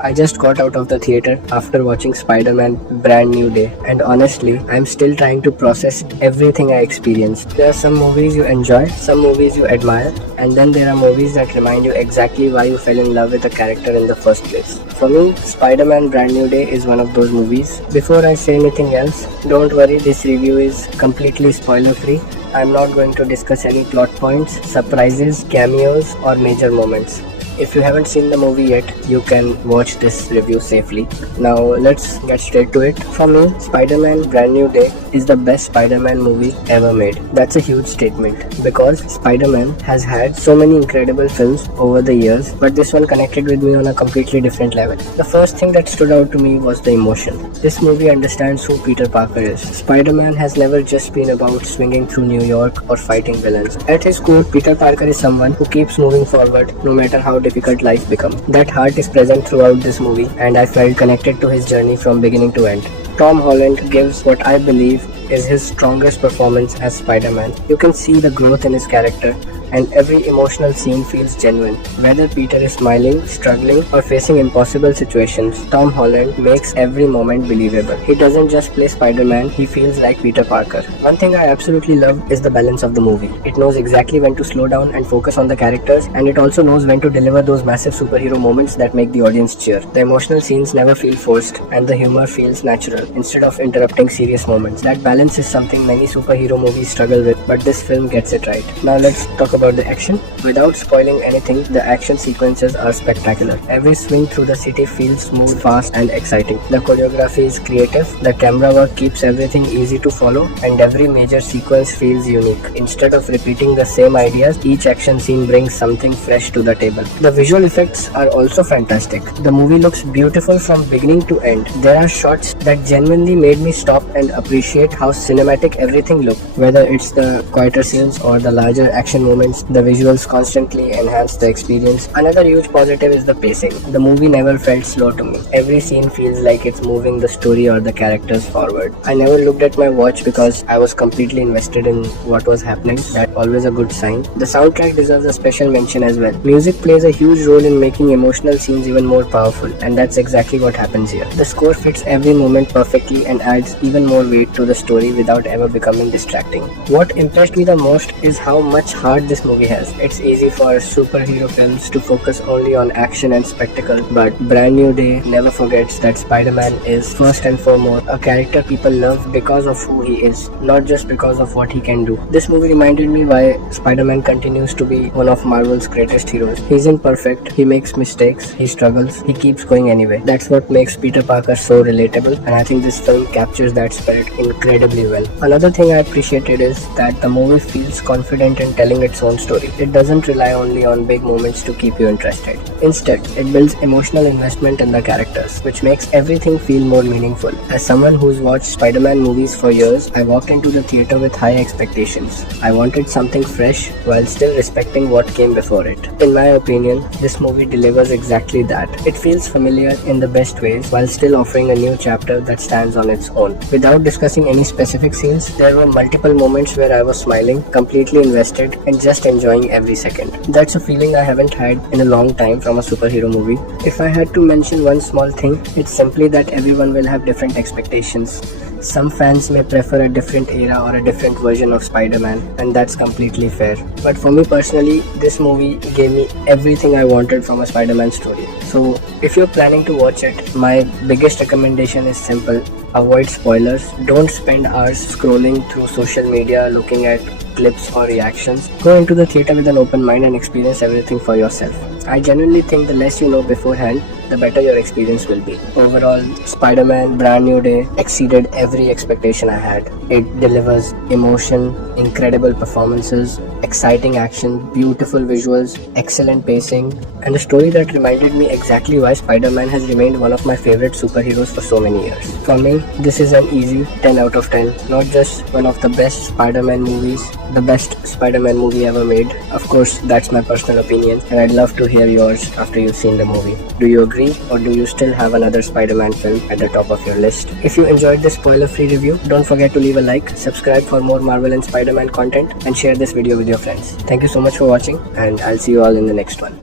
I just got out of the theater after watching Spider-Man Brand New Day, and honestly, I'm still trying to process everything I experienced. There are some movies you enjoy, some movies you admire, and then there are movies that remind you exactly why you fell in love with a character in the first place. For me, Spider-Man Brand New Day is one of those movies. Before I say anything else, don't worry, this review is completely spoiler-free. I'm not going to discuss any plot points, surprises, cameos, or major moments. If you haven't seen the movie yet, you can watch this review safely. Now let's get straight to it. For me, Spider-Man Brand New Day is the best Spider-Man movie ever made. That's a huge statement because Spider-Man has had so many incredible films over the years, but this one connected with me on a completely different level. The first thing that stood out to me was the emotion. This movie understands who Peter Parker is. Spider-Man has never just been about swinging through New York or fighting villains. At his core, Peter Parker is someone who keeps moving forward no matter how difficult life becomes. That heart is present throughout this movie, and I felt connected to his journey from beginning to end. Tom Holland gives what I believe is his strongest performance as Spider-Man. You can see the growth in his character, and every emotional scene feels genuine. Whether Peter is smiling, struggling, or facing impossible situations, Tom Holland makes every moment believable. He doesn't just play Spider-Man, he feels like Peter Parker. One thing I absolutely love is the balance of the movie. It knows exactly when to slow down and focus on the characters, and it also knows when to deliver those massive superhero moments that make the audience cheer. The emotional scenes never feel forced, and the humor feels natural instead of interrupting serious moments. That balance is something many superhero movies struggle with, but this film gets it right. Now let's talk about the action. Without spoiling anything, the action sequences are spectacular. Every swing through the city feels smooth, fast, and exciting. The choreography is creative, the camera work keeps everything easy to follow, and every major sequence feels unique. Instead of repeating the same ideas, each action scene brings something fresh to the table. The visual effects are also fantastic. The movie looks beautiful from beginning to end. There are shots that genuinely made me stop and appreciate how cinematic everything looked. Whether it's the quieter scenes or the larger action moments, the visuals constantly enhance the experience. Another huge positive is the pacing. The movie never felt slow to me. Every scene feels like it's moving the story or the characters forward. I never looked at my watch because I was completely invested in what was happening. That's always a good sign. The soundtrack deserves a special mention as well. Music plays a huge role in making emotional scenes even more powerful, and that's exactly what happens here. The score fits every moment perfectly and adds even more weight to the story without ever becoming distracting. What impressed me the most is how much heart this movie has. It's easy for superhero films to focus only on action and spectacle, but Brand New Day never forgets that Spider-Man is first and foremost a character people love because of who he is, not just because of what he can do. This movie reminded me why Spider-Man continues to be one of Marvel's greatest heroes. He isn't perfect, he makes mistakes, he struggles, he keeps going anyway. That's what makes Peter Parker so relatable, and I think this film captures that spirit incredibly well. Another thing I appreciated is that the movie feels confident in telling its own story. It doesn't rely only on big moments to keep you interested. Instead, it builds emotional investment in the characters, which makes everything feel more meaningful. As someone who's watched Spider-Man movies for years, I walked into the theater with high expectations. I wanted something fresh while still respecting what came before it. In my opinion, this movie delivers exactly that. It feels familiar in the best ways while still offering a new chapter that stands on its own. Without discussing any specific scenes, there were multiple moments where I was smiling, completely invested, and just enjoying every second. That's a feeling I haven't had in a long time from a superhero movie. If I had to mention one small thing, it's simply that everyone will have different expectations. Some fans may prefer a different era or a different version of Spider-Man, and that's completely fair. But for me personally, this movie gave me everything I wanted from a Spider-Man story. So if you're planning to watch it, my biggest recommendation is simple. Avoid spoilers. Don't spend hours scrolling through social media looking at clips or reactions. Go into the theater with an open mind and experience everything for yourself. I genuinely think the less you know beforehand, the better your experience will be. Overall, Spider-Man Brand New Day exceeded every expectation I had. It delivers emotion, incredible performances, exciting action, beautiful visuals, excellent pacing, and a story that reminded me exactly why Spider-Man has remained one of my favorite superheroes for so many years. For me, this is an easy 10 out of 10. Not just one of the best Spider-Man movies, the best Spider-Man movie ever made. Of course, that's my personal opinion, and I'd love to hear yours after you've seen the movie. Do you agree, or do you still have another Spider-Man film at the top of your list? If you enjoyed this spoiler-free review, don't forget to leave a like, subscribe for more Marvel and Spider-Man content, and share this video with your friends. Thank you so much for watching, and I'll see you all in the next one.